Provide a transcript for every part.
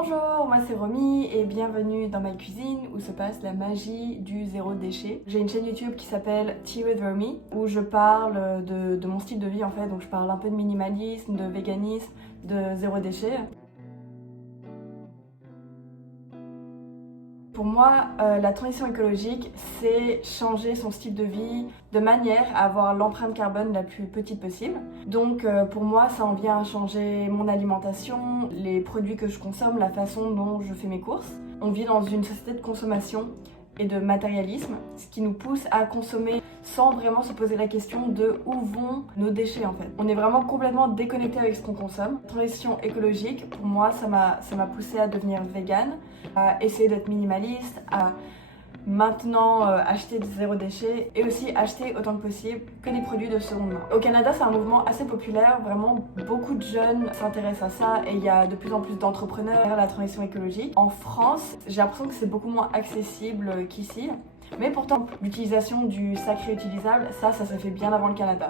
Bonjour, moi c'est Romy et bienvenue dans ma cuisine où se passe la magie du zéro déchet. J'ai une chaîne YouTube qui s'appelle Tea with Romy où je parle de mon style de vie en fait, donc je parle un peu de minimalisme, de véganisme, de zéro déchet. Pour moi, la transition écologique, c'est changer son style de vie de manière à avoir l'empreinte carbone la plus petite possible. Donc pour moi, ça en vient à changer mon alimentation, les produits que je consomme, la façon dont je fais mes courses. On vit dans une société de consommation et de matérialisme, ce qui nous pousse à consommer sans vraiment se poser la question de où vont nos déchets en fait. On est vraiment complètement déconnecté avec ce qu'on consomme. La transition écologique, pour moi, ça m'a poussé à devenir végane, à essayer d'être minimaliste, à maintenant acheter du zéro déchet et aussi acheter autant que possible que des produits de seconde main. Au Canada, c'est un mouvement assez populaire, vraiment beaucoup de jeunes s'intéressent à ça et il y a de plus en plus d'entrepreneurs vers la transition écologique. En France, j'ai l'impression que c'est beaucoup moins accessible qu'ici, mais pourtant l'utilisation du sac réutilisable, ça s'est fait bien avant le Canada.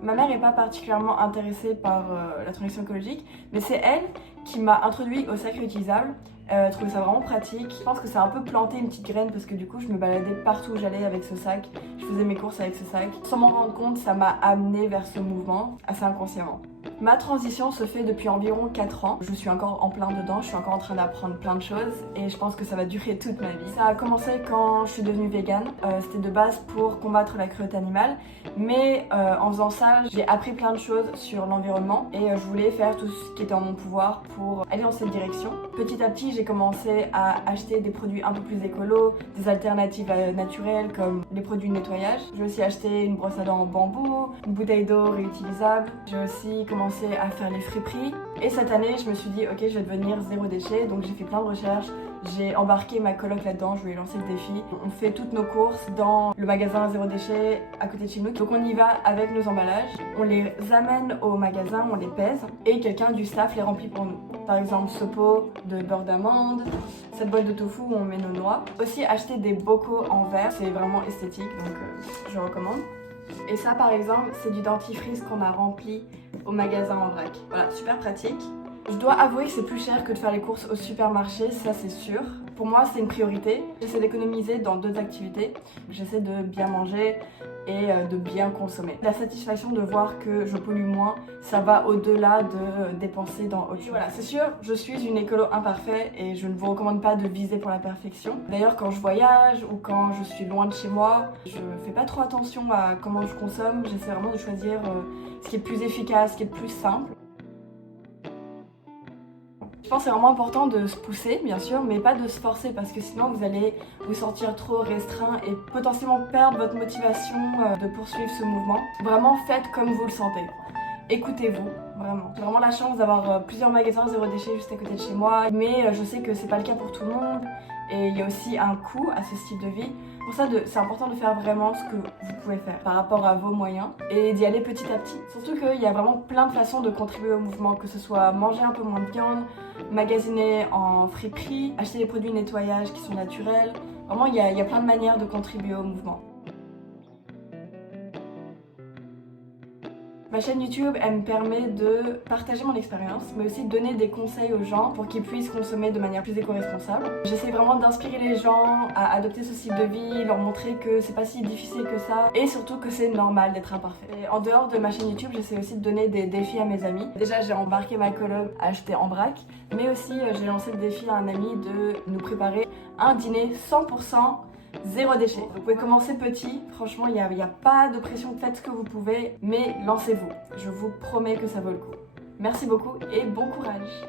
Ma mère n'est pas particulièrement intéressée par la transition écologique, mais c'est elle qui m'a introduit au sac réutilisable. Je trouvais ça vraiment pratique. Je pense que ça a un peu planté une petite graine parce que du coup je me baladais partout où j'allais avec ce sac. Je faisais mes courses avec ce sac. Sans m'en rendre compte, ça m'a amené vers ce mouvement assez inconsciemment. Ma transition se fait depuis environ 4 ans. Je suis encore en plein dedans, je suis encore en train d'apprendre plein de choses et je pense que ça va durer toute ma vie. Ça a commencé quand je suis devenue végane. C'était de base pour combattre la cruauté animale, mais en faisant ça, j'ai appris plein de choses sur l'environnement et je voulais faire tout ce qui était en mon pouvoir pour aller dans cette direction. Petit à petit, j'ai commencé à acheter des produits un peu plus écolos, des alternatives naturelles comme les produits de nettoyage. J'ai aussi acheté une brosse à dents en bambou, une bouteille d'eau réutilisable. J'ai aussi commencé à faire les friperies et cette année je me suis dit ok, je vais devenir zéro déchet, donc j'ai fait plein de recherches, j'ai embarqué ma coloc là-dedans, je lui ai lancé le défi. On fait toutes nos courses dans le magasin zéro déchet à côté de chez nous, donc on y va avec nos emballages, on les amène au magasin, on les pèse et quelqu'un du staff les remplit pour nous. Par exemple ce pot de beurre d'amande, cette boîte de tofu où on met nos noix. Aussi acheter des bocaux en verre, c'est vraiment esthétique, donc je recommande. Et ça par exemple, c'est du dentifrice qu'on a rempli au magasin en vrac. Voilà, super pratique. Je dois avouer que c'est plus cher que de faire les courses au supermarché, ça c'est sûr. Pour moi c'est une priorité. J'essaie d'économiser dans d'autres activités. J'essaie de bien manger et de bien consommer. La satisfaction de voir que je pollue moins, ça va au-delà de dépenser dans autre chose. Voilà, c'est sûr, je suis une écolo imparfaite et je ne vous recommande pas de viser pour la perfection. D'ailleurs, quand je voyage ou quand je suis loin de chez moi, je fais pas trop attention à comment je consomme. J'essaie vraiment de choisir ce qui est le plus efficace, ce qui est le plus simple. Je pense que c'est vraiment important de se pousser, bien sûr, mais pas de se forcer parce que sinon vous allez vous sentir trop restreint et potentiellement perdre votre motivation de poursuivre ce mouvement. Vraiment, faites comme vous le sentez. Écoutez-vous, vraiment. J'ai vraiment la chance d'avoir plusieurs magasins zéro déchet juste à côté de chez moi, mais je sais que c'est pas le cas pour tout le monde et il y a aussi un coût à ce style de vie. Pour ça, c'est important de faire vraiment ce que vous pouvez faire par rapport à vos moyens et d'y aller petit à petit. Surtout qu'il y a vraiment plein de façons de contribuer au mouvement, que ce soit manger un peu moins de viande, magasiner en friperie, acheter des produits de nettoyage qui sont naturels. Vraiment, il y a plein de manières de contribuer au mouvement. Ma chaîne YouTube, elle me permet de partager mon expérience, mais aussi de donner des conseils aux gens pour qu'ils puissent consommer de manière plus éco-responsable. J'essaie vraiment d'inspirer les gens à adopter ce style de vie, leur montrer que c'est pas si difficile que ça, et surtout que c'est normal d'être imparfait. Et en dehors de ma chaîne YouTube, j'essaie aussi de donner des défis à mes amis. Déjà, j'ai embarqué ma coloc à acheter en vrac, mais aussi j'ai lancé le défi à un ami de nous préparer un dîner 100% zéro déchet. Vous pouvez commencer petit, franchement il n'y a pas de pression, faites ce que vous pouvez, mais lancez-vous. Je vous promets que ça vaut le coup. Merci beaucoup et bon courage!